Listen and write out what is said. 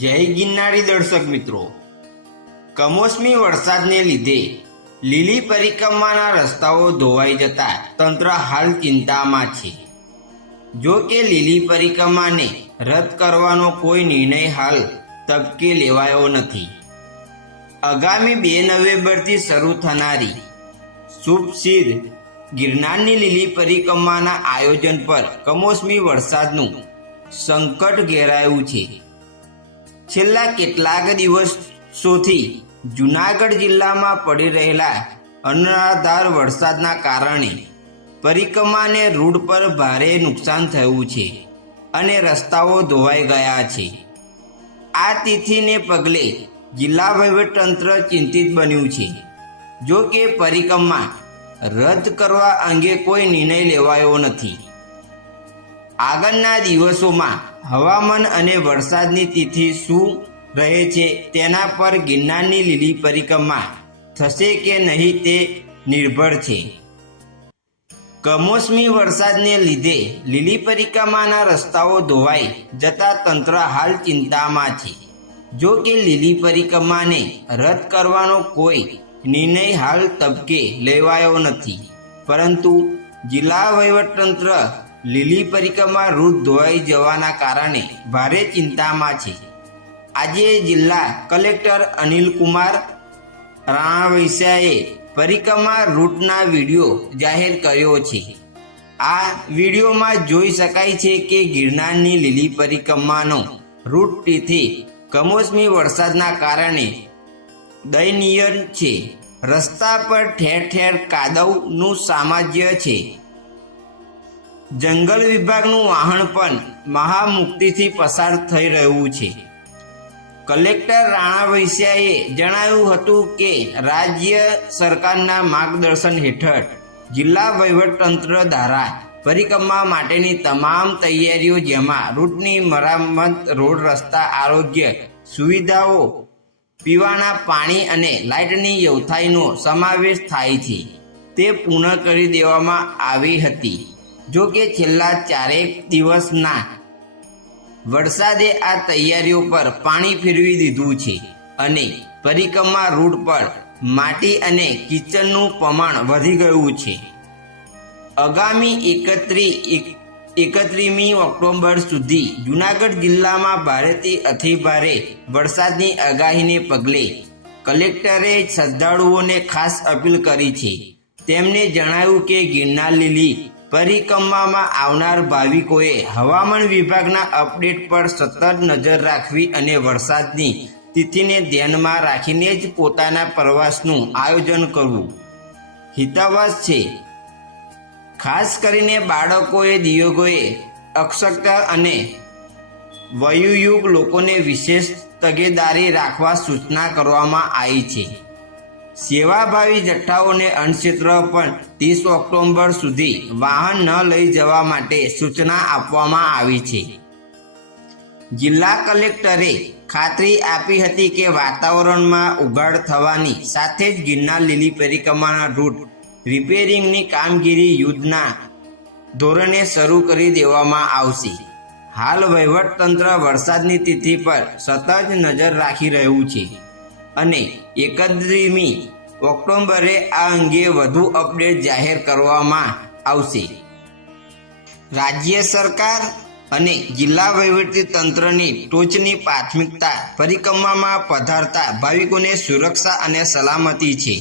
જય ગિરનારી દર્શક મિત્રો, કમોસમી વરસાદને લીધે લીલી પરિક્રમાના રસ્તાઓ ધોવાઈ જતા તંત્ર હાલ ચિંતામાં છે. જો કે લીલી પરિક્રમાને રદ કરવાનો કોઈ નિર્ણય હાલ તબકે લેવાયો નથી. આગામી 2 નવેમ્બરથી શરૂ થનારી શુભ સિદ્ધ ગિરનારની લીલી પરિક્રમાના આયોજન પર કમોસમી વરસાદનું સંકટ ઘેરાયું છે. છેલ્લા કેટલાક દિવસોથી જૂનાગઢ જિલ્લામાં પડી રહેલા અનરાધાર વરસાદના કારણે પરિક્રમાને રૂટ પર ભારે નુકસાન થયું છે અને રસ્તાઓ ધોવાઈ ગયા છે. આ તિથિને પગલે જિલ્લા વહીવટીતંત્ર ચિંતિત બન્યું છે. જો કે પરિક્રમા રદ કરવા અંગે કોઈ નિર્ણય લેવાયો નથી. આગળના દિવસોમાં હવામાન અને વરસાદની તિથિ શું રહે છે તેના પર ગિરનારની લીલી પરિક્રમા થશે કે નહીં તે નિર્ભર છે. કમોસમી વરસાદને લીધે લીલી પરિક્રમાના રસ્તાઓ ધોવાઈ જતા તંત્ર હાલ ચિંતામાં છે. જો કે લીલી પરિક્રમાને રદ કરવાનો કોઈ નિર્ણય હાલ તબકે લેવાયો નથી, પરંતુ જિલ્લા વહીવટીતંત્ર લીલી પરિક્રમા રૂટ ધોવાઈ જવાના કારણે ભારે ચિંતામાં છે. આજે જિલ્લા કલેક્ટર અનિલકુમાર રાણાવૈશ્યાએ પરિક્રમા રૂટના વિડીયો જાહેર કર્યો છે. આ વિડીયોમાં જોઈ શકાય છે કે ગિરનારની લીલી પરિક્રમાનો રૂટ તિથિ કમોસમી વરસાદના કારણે દયનીય છે. રસ્તા પર ઠેર ઠેર કાદવનું સામ્રાજ્ય છે. જંગલ વિભાગનું વાહન પણ મહામુક્તિથી પસાર થઈ રહ્યું છે. કલેક્ટર રાણાવૈશ્યાએ જણાવ્યું હતું કે રાજ્ય સરકારના માર્ગદર્શન હેઠળ જિલ્લા વહીવટીતંત્ર દ્વારા પરિક્રમા માટેની તમામ તૈયારીઓ, જેમાં રૂટની મરામત, રોડ રસ્તા, આરોગ્ય સુવિધાઓ, પીવાના પાણી અને લાઇટની વ્યવસ્થાનો સમાવેશ થાય છે, તે પૂર્ણ કરી દેવામાં આવી હતી. જો કે છેલ્લા 4 દિવસના વરસાદે આ તૈયારીઓ પર પાણી ફેરવી દીધું છે અને પરિક્રમા રૂટ પર માટી અને કીચડનું પ્રમાણ વધી ગયું છે. આગામી 31મી ઓક્ટોબર સુધી જૂનાગઢ જિલ્લામાં ભારેથી અતિભારે વરસાદની આગાહીને પગલે કલેક્ટરે શ્રદ્ધાળુઓને ખાસ અપીલ કરી છે. તેમણે જણાવ્યું કે ગિરનાર લીલી પરિક્રમામાં આવનાર ભાવિકોએ હવામાન વિભાગના અપડેટ પર સતત નજર રાખવી અને વરસાદની તિથિને ધ્યાનમાં રાખીને જ પોતાના પ્રવાસનું આયોજન કરવું હિતાવહ છે. ખાસ કરીને બાળકોએ, દિવ્યાંગોએ, અશક્ત અને વયોયુક્ત લોકોને વિશેષ તકેદારી રાખવા સૂચના કરવામાં આવી છે. સેવાભાવી જથ્થાઓને અન્નક્ષેત્ર પર 30 ઓક્ટોબર સુધી વાહન ન લઈ જવા માટે સૂચના આપવામાં આવી છે. જિલ્લા કલેક્ટરે ખાતરી આપી હતી કે વાતાવરણમાં ઉઘાડ થવાની સાથે જ ગિરનાર લીલી પરિક્રમાના રૂટ રિપેરિંગની કામગીરી યુદ્ધના ધોરણે શરૂ કરી દેવામાં આવશે. હાલ વહીવટીતંત્ર વરસાદની તિથિ પર સતત નજર રાખી રહ્યું છે અને 31મી ઓક્ટોબરે આ અંગે વધુ અપડેટ જાહેર કરવામાં આવશે. રાજ્ય સરકાર અને જિલ્લા વહીવટીતંત્રની ટોચની પ્રાથમિકતા પરિક્રમામાં પધારતા ભાવિકોને સુરક્ષા અને સલામતી છે.